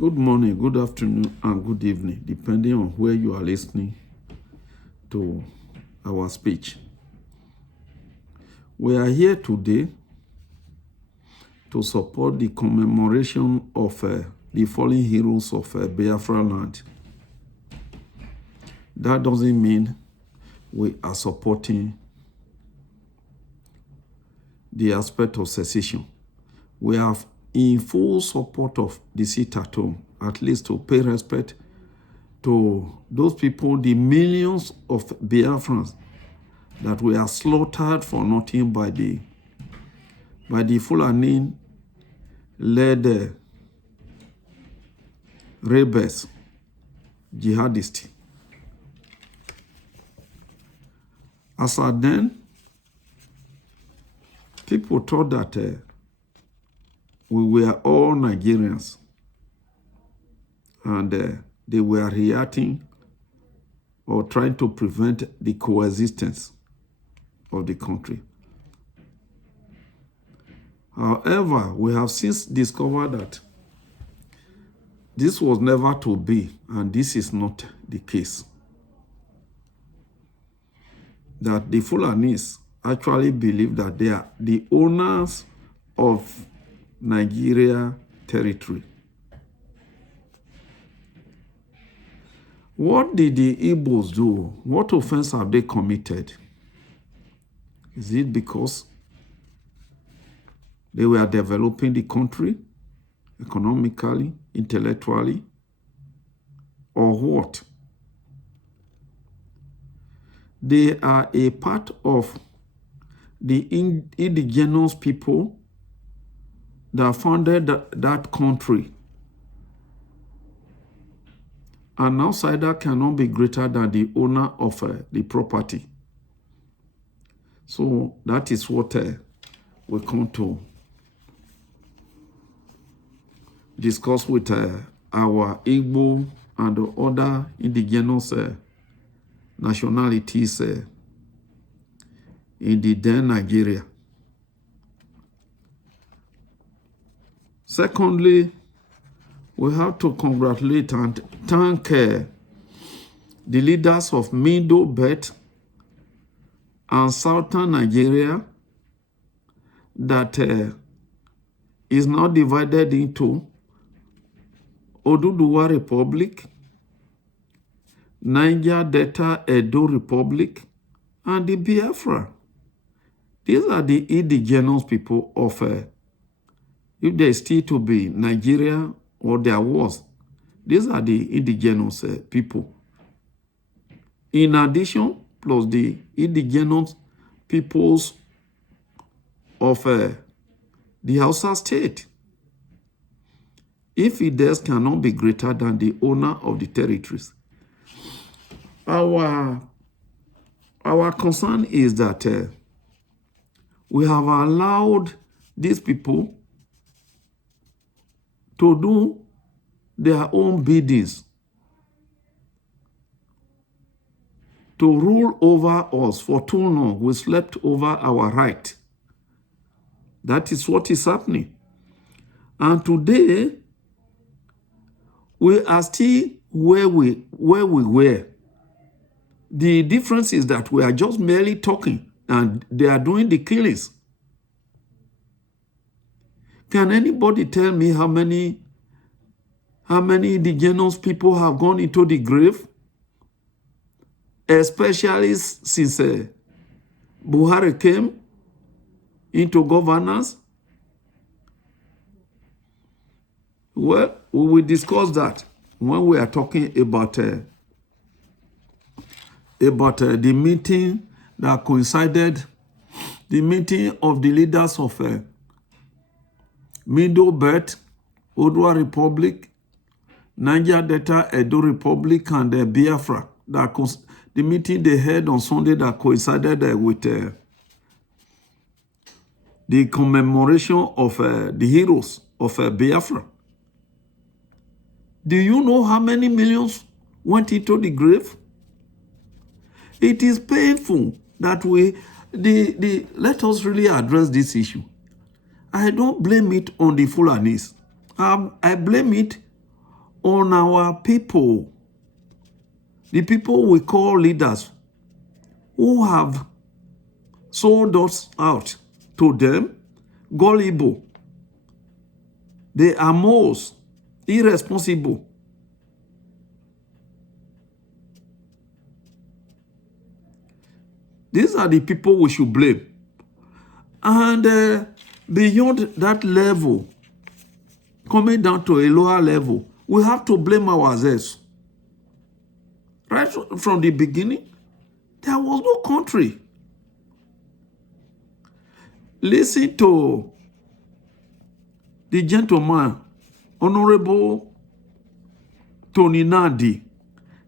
Good morning, good afternoon, and good evening, depending on where you are listening to our speech. We are here today to support the commemoration of the fallen heroes of Biafra land. That doesn't mean we are supporting the aspect of secession. We are in full support of the sit at home, at least to pay respect to those people, the millions of Biafrans that were slaughtered for nothing by the Fulani-led rebels, jihadists. As at then, people thought that we were all Nigerians, and they were reacting or trying to prevent the coexistence of the country. However, we have since discovered that this was never to be, and this is not the case. That the Fulanis actually believe that they are the owners of Nigeria territory. What did the Igbos do? What offense have they committed? Is it because they were developing the country economically, intellectually, or what? They are a part of the indigenous people that founded that country. An outsider cannot be greater than the owner of the property. So that is what we come to discuss with our Igbo and other indigenous nationalities in the then Nigeria. Secondly, we have to congratulate and thank the leaders of Middle Belt and Southern Nigeria that is now divided into Oduduwa Republic, Niger Delta Edo Republic, and the Biafra. These are the indigenous people of, if there is still to be Nigeria or there was, these are the indigenous people. In addition, plus the indigenous peoples of the Hausa state. If Ides cannot be greater than the owner of the territories. Our concern is that we have allowed these people to do their own biddings, to rule over us for too long. We slept over our right. That is what is happening. And today, we are still where we were. The difference is that we are just merely talking and they are doing the killings. Can anybody tell me how many indigenous people have gone into the grave? Especially since Buhari came into governance? Well, we will discuss that when we are talking about the meeting that coincided, the meeting of the leaders of Middle Belt, Oduduwa Republic, Niger Delta Edo Republic, and Biafra. The meeting they held on Sunday that coincided with the commemoration of the heroes of Biafra. Do you know how many millions went into the grave? It is painful that let us really address this issue. I don't blame it on the Fulanis. I blame it on our people, the people we call leaders, who have sold us out to them, gullible. They are most irresponsible. These are the people we should blame. And beyond that level, coming down to a lower level, we have to blame ourselves. Right from the beginning, there was no country. Listen to the gentleman, Honorable Tony Nandi,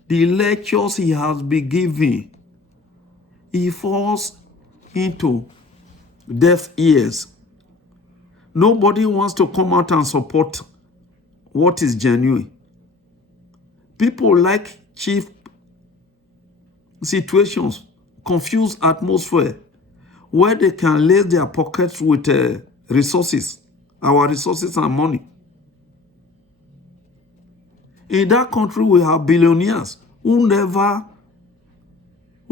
the lectures he has been giving. He falls into deaf ears. Nobody wants to come out and support what is genuine. People like cheap situations, confused atmosphere, where they can lace their pockets with resources, our resources and money. In that country, we have billionaires who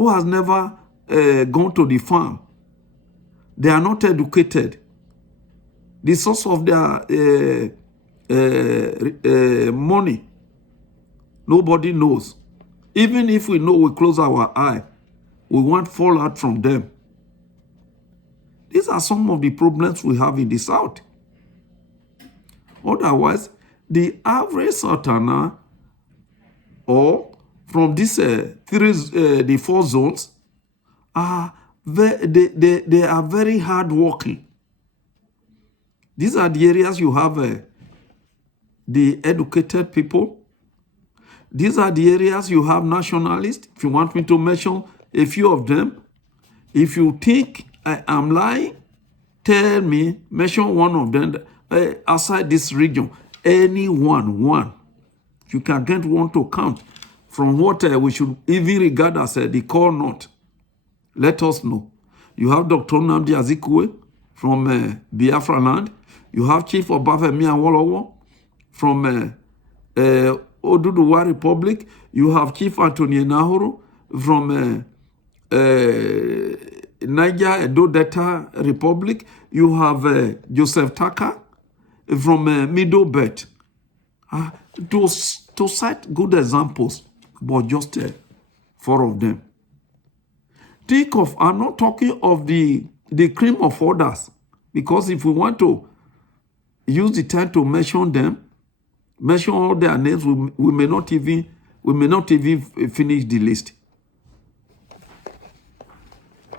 has never gone to the farm. They are not educated. The source of their money, nobody knows. Even if we know, we close our eye, we won't fall out from them. These are some of the problems we have in the South. Otherwise, the average Southerner, or from this the 4 zones, they are very hardworking. These are the areas you have the educated people. These are the areas you have nationalists. If you want me to mention a few of them, if you think I am lying, tell me, mention one of them outside this region. Any one. You can get one to count from what we should even regard as the core knot. Let us know. You have Dr. Nnamdi Azikiwe from Biafra land. You have Chief Obafemi Awolowo from Oduduwa Republic. You have Chief Anthony Nahoro from Niger Edo Delta Republic. You have Joseph Taka from Middle Belt. To cite good examples, but just 4 of them. I'm not talking of the cream of others, because if we want to use the time to mention all their names, we may not even finish the list.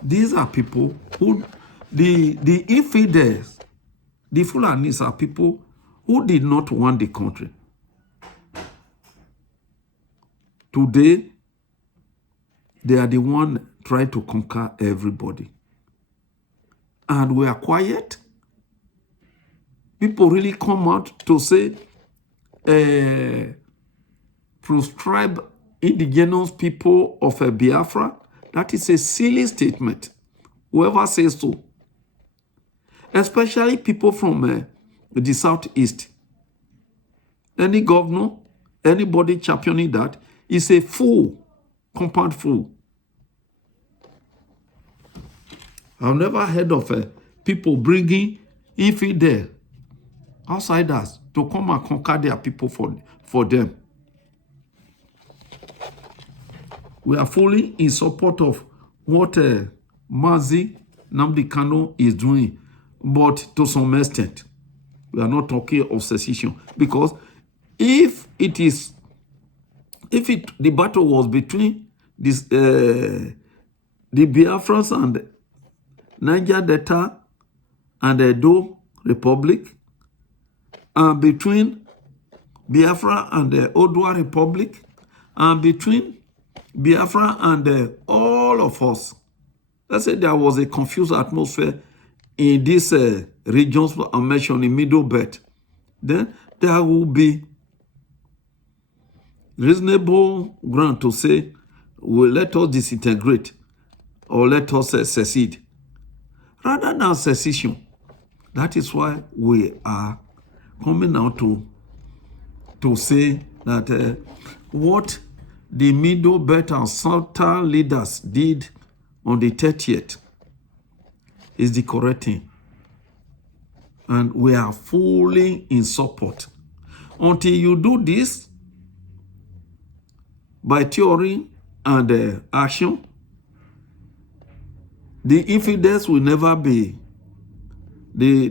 These are people who, the infidels, the Fulanis are people who did not want the country. Today, they are the one trying to conquer everybody. And we are quiet. People really come out to say, proscribe indigenous people of Biafra. That is a silly statement. Whoever says so. Especially people from the Southeast. Any governor, anybody championing that is a fool, compound fool. I've never heard of people bringing infidel outsiders to come and conquer their people for them. We are fully in support of what Mazi Nnamdi Kanu is doing, but to some extent, we are not talking of secession, because if the battle was between this the Biafrans and Niger Delta and Edo Republic, and between Biafra and the Oduduwa Republic, and between Biafra and all of us, let's say there was a confused atmosphere in these regions I mentioned in Middle Belt, then there will be reasonable ground to say, well, let us disintegrate or let us secede. Rather than secession. That is why we are coming now to say that what the Middle Belt and Southern leaders did on the 30th is the correct thing. And we are fully in support. Until you do this by theory and action, the infidels will never be, they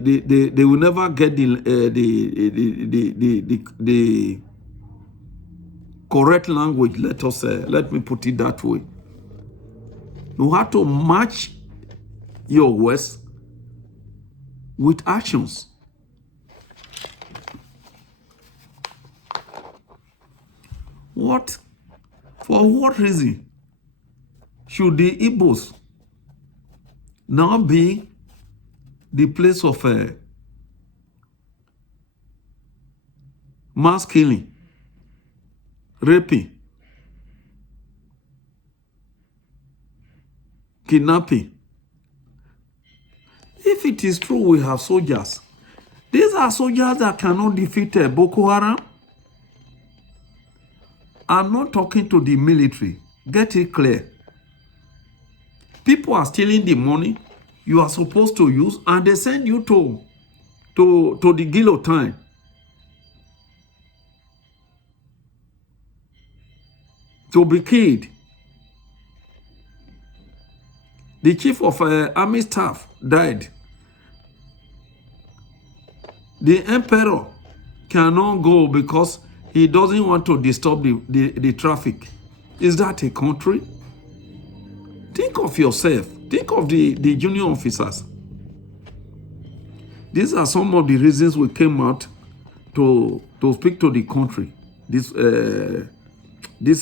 will never get the correct language, let me put it that way. You have to match your words with actions. For what reason should the Igbos now be the place of mass killing, raping, kidnapping? If it is true we have soldiers, these are soldiers that cannot defeat Boko Haram. I'm not talking to the military. Get it clear. People are stealing the money you are supposed to use, and they send you to the guillotine. To be killed. The chief of army staff died. The emperor cannot go because he doesn't want to disturb the traffic. Is that a country? Think of yourself. Think of the junior officers. These are some of the reasons we came out to speak to the country this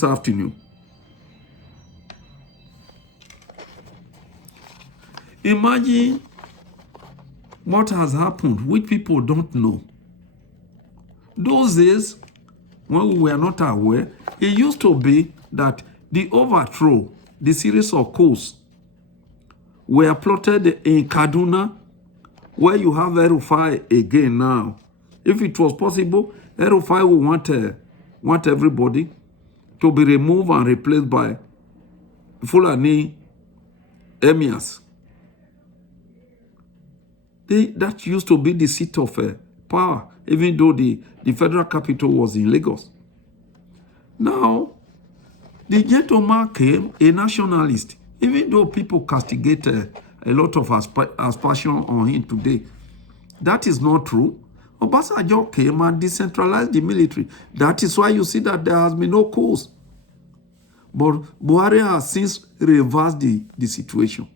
afternoon. Imagine what has happened, which people don't know. Those days, when we were not aware, it used to be that the overthrow, the series of coups, were plotted in Kaduna, where you have El-Rufai again now. If it was possible, El-Rufai would want everybody to be removed and replaced by Fulani emirs. That used to be the seat of power, even though the federal capital was in Lagos. Now, the gentleman came, a nationalist, even though people castigate a lot of aspersion on him today. That is not true. Obasanjo came and decentralized the military. That is why you see that there has been no coups. But Buhari has since reversed the situation.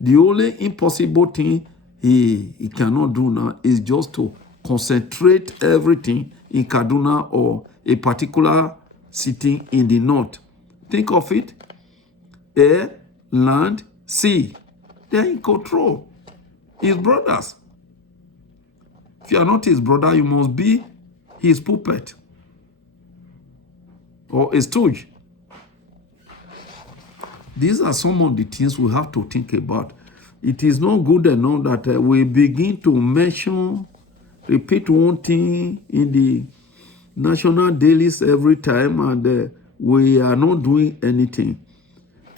The only impossible thing he cannot do now is just to concentrate everything in Kaduna or a particular city in the north. Think of it. Air, land, sea. They're in control. His brothers. If you are not his brother, you must be his puppet or a stooge. These are some of the things we have to think about. It is not good enough that we begin to mention, repeat one thing in the national dailies every time, and we are not doing anything.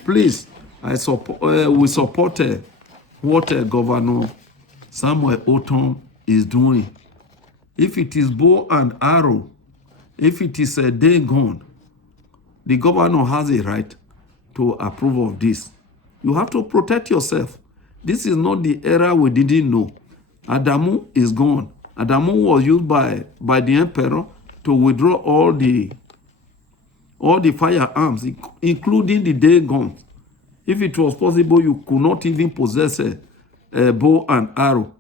Please, we support what Governor Samuel Ortom is doing. If it is bow and arrow, if it is a day gone, the governor has a right to approve of this. You have to protect yourself. This is not the era we didn't know. Adamu is gone. Adamu was used by the emperor to withdraw all the firearms, including the day guns. If it was possible, you could not even possess a bow and arrow.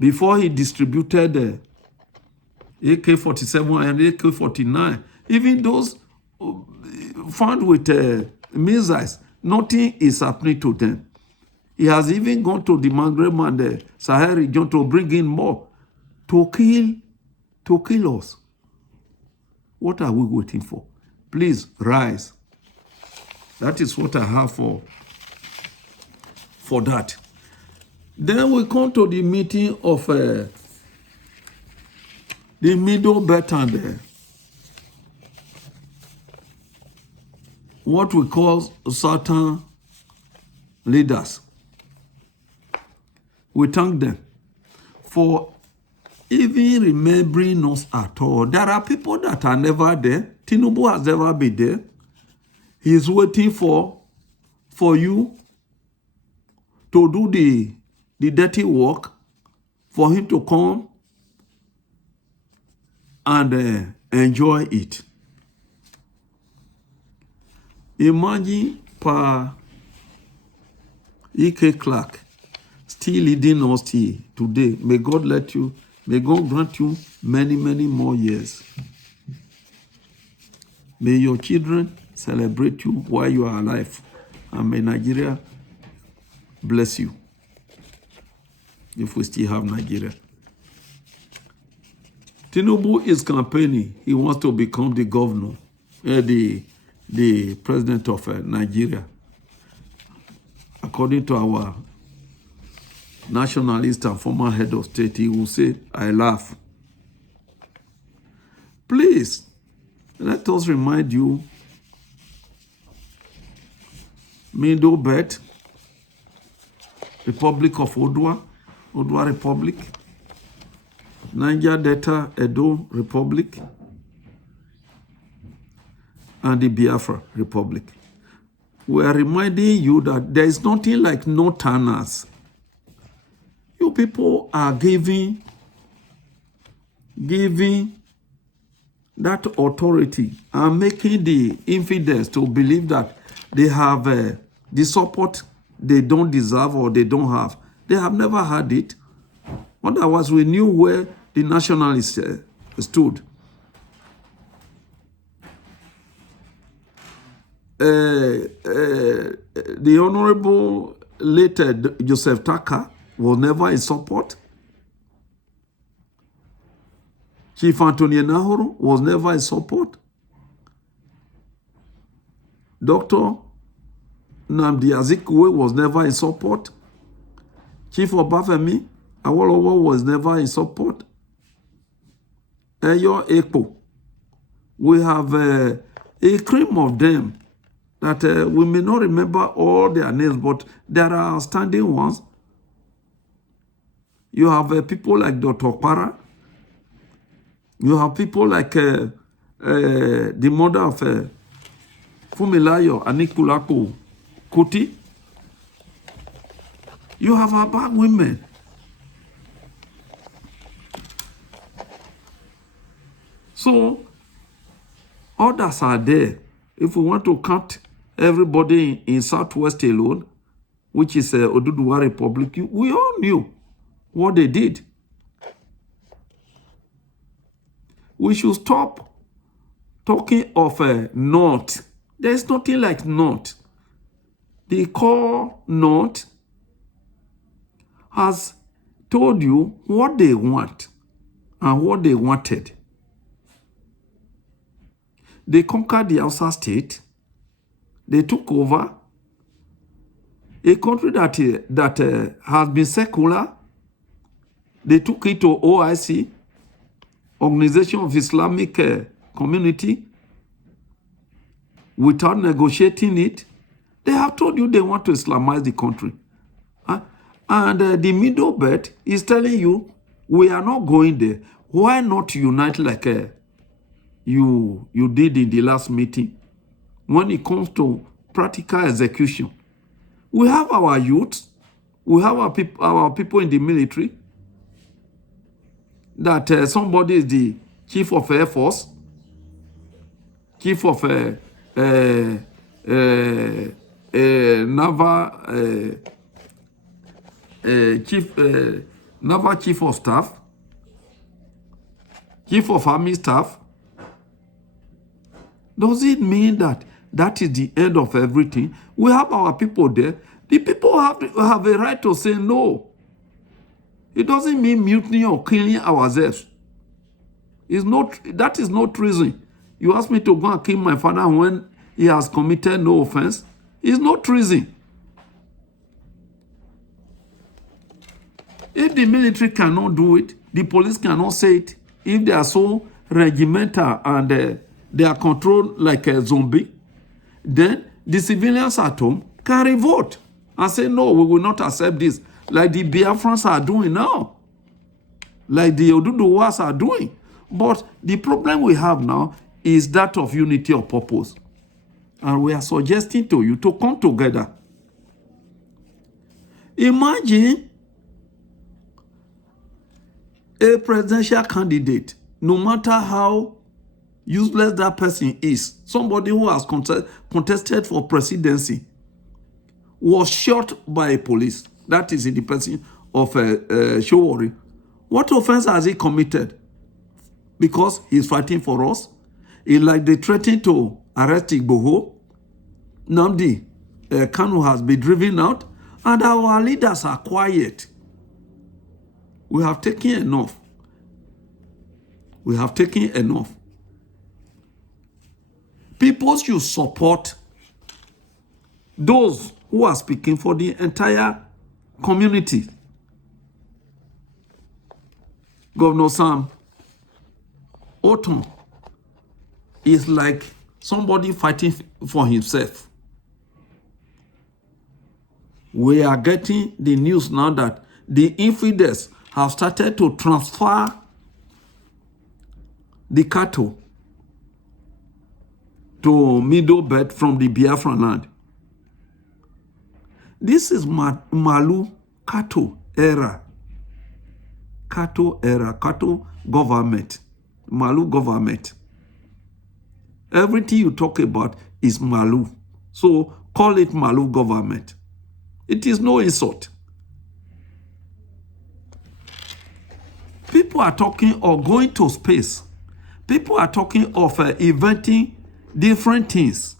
Before he distributed AK-47 and AK-49, even those found with missiles, nothing is happening to them. He has even gone to the Maghreb and the Sahel region to bring in more to kill us. What are we waiting for? Please rise. That is what I have for that. Then we come to the meeting of the Middle Belt and what we call certain leaders. We thank them for even remembering us at all. There are people that are never there. Tinubu has never been there. He's waiting for you to do the dirty work, for him to come and enjoy it. Imagine Pa E.K. Clark still leading us till today. May God grant you many, many more years. May your children celebrate you while you are alive. And may Nigeria bless you. If we still have Nigeria. Tinubu is campaigning. He wants to become the governor, the president of Nigeria. According to our nationalist and former head of state, he will say, I laugh. Please, let us remind you, Middle Belt, Republic of Odua Republic, Niger Delta Edo Republic, and the Biafra Republic. We are reminding you that there is nothing like Northerners. You people are giving that authority and making the infidels to believe that they have the support they don't deserve or they don't have. They have never had it. Otherwise, we knew where the nationalists stood. The Honorable late Joseph Taka was never in support. Chief Anthony Nahoro was never in support. Dr. Nnamdi Azikiwe was never in support. Chief Obafemi Awolowo was never in support. Eyo Ekpo. We have a cream of them that we may not remember all their names, but there are outstanding ones. You have people like Dr. Para. You have people like the mother of Fumilayo Anikulapo Kuti. You have Aba women. So, others are there. If we want to count everybody in Southwest alone, which is Oduduwa Republic, we all knew what they did. We should stop talking of North. There's nothing like North. The core North has told you what they want and what they wanted. They conquered the Hausa state. They took over a country that has been secular. They took it to OIC, Organization of Islamic Community, without negotiating it. They have told you they want to Islamize the country. And the Middle Belt is telling you, we are not going there. Why not unite like you did in the last meeting? When it comes to practical execution, we have our youth, we have our people in the military, that somebody is the chief of Air Force, chief of Naval Chief of Staff, Chief of Army Staff. Does it mean that that is the end of everything? We have our people there. The people have a right to say no. It doesn't mean mutiny or killing ourselves. That is not treason. You ask me to go and kill my father when he has committed no offense. It's not treason. If the military cannot do it, the police cannot say it. If they are so regimental and they are controlled like a zombie, then the civilians at home can revolt and say, no, we will not accept this, like the Biafrans are doing now, like the Oduduwas are doing. But the problem we have now is that of unity of purpose. And we are suggesting to you to come together. Imagine a presidential candidate, no matter how useless that person is, somebody who has contested for presidency, was shot by a police. That is in the person of Showori. What offense has he committed? Because he's fighting for us. It's like they threatened to arrest Igboho. Nnamdi Kanu has been driven out, and our leaders are quiet. We have taken enough. We have taken enough. People should support those who are speaking for the entire community. Governor Sam Oton is like somebody fighting for himself. We are getting the news now that the infidels have started to transfer the cattle to Middle Belt from the Biafran land. This is Malu cattle era. Cattle era, cattle government, Malu government. Everything you talk about is Malu. So call it Malu government. It is no insult. People are talking of going to space. People are talking of inventing different things.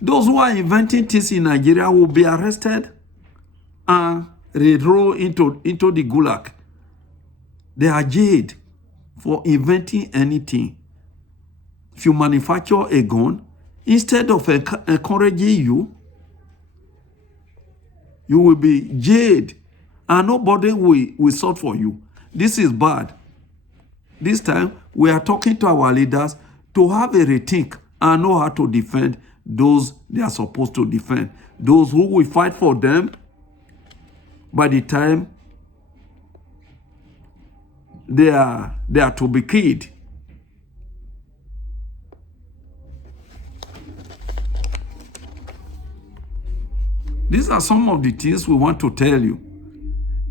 Those who are inventing things in Nigeria will be arrested and re-thrown into the gulag. They are jailed for inventing anything. If you manufacture a gun, instead of encouraging you, you will be jailed and nobody will sort for you. This is bad. This time, we are talking to our leaders to have a rethink and know how to defend those they are supposed to defend. Those who will fight for them by the time they are to be killed. These are some of the things we want to tell you.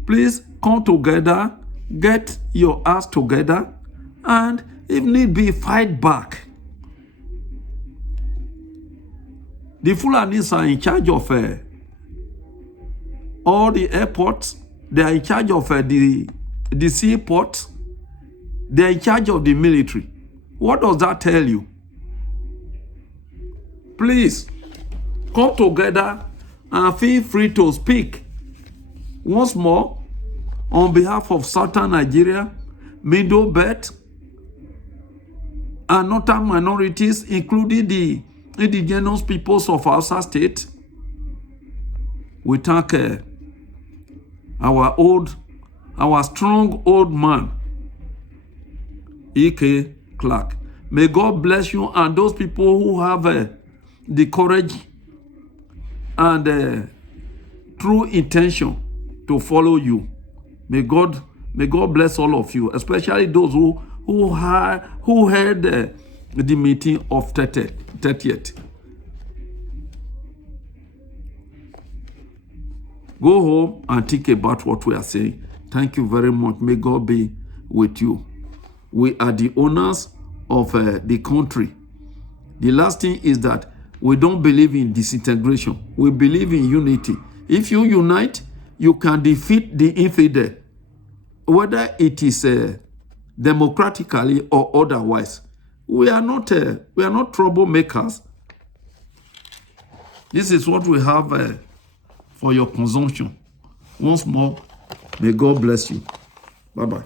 Please come together, get your ass together, and if need be, fight back. The Fulanis are in charge of all the airports. They are in charge of the seaports. They are in charge of the military. What does that tell you? Please, come together and feel free to speak. Once more, on behalf of Southern Nigeria, Middle Belt, and northern minorities, including the indigenous peoples of Hausa State, we thank our strong old man, E.K. Clark. May God bless you and those people who have the courage and true intention to follow you. May God bless all of you, especially those who heard the meeting of 30th. Go home and think about what we are saying. Thank you very much. May God be with you. We are the owners of the country. The last thing is that we don't believe in disintegration. We believe in unity. If you unite, you can defeat the infidel, whether it is democratically or otherwise. We are not troublemakers. This is what we have for your consumption. Once more, may God bless you. Bye-bye.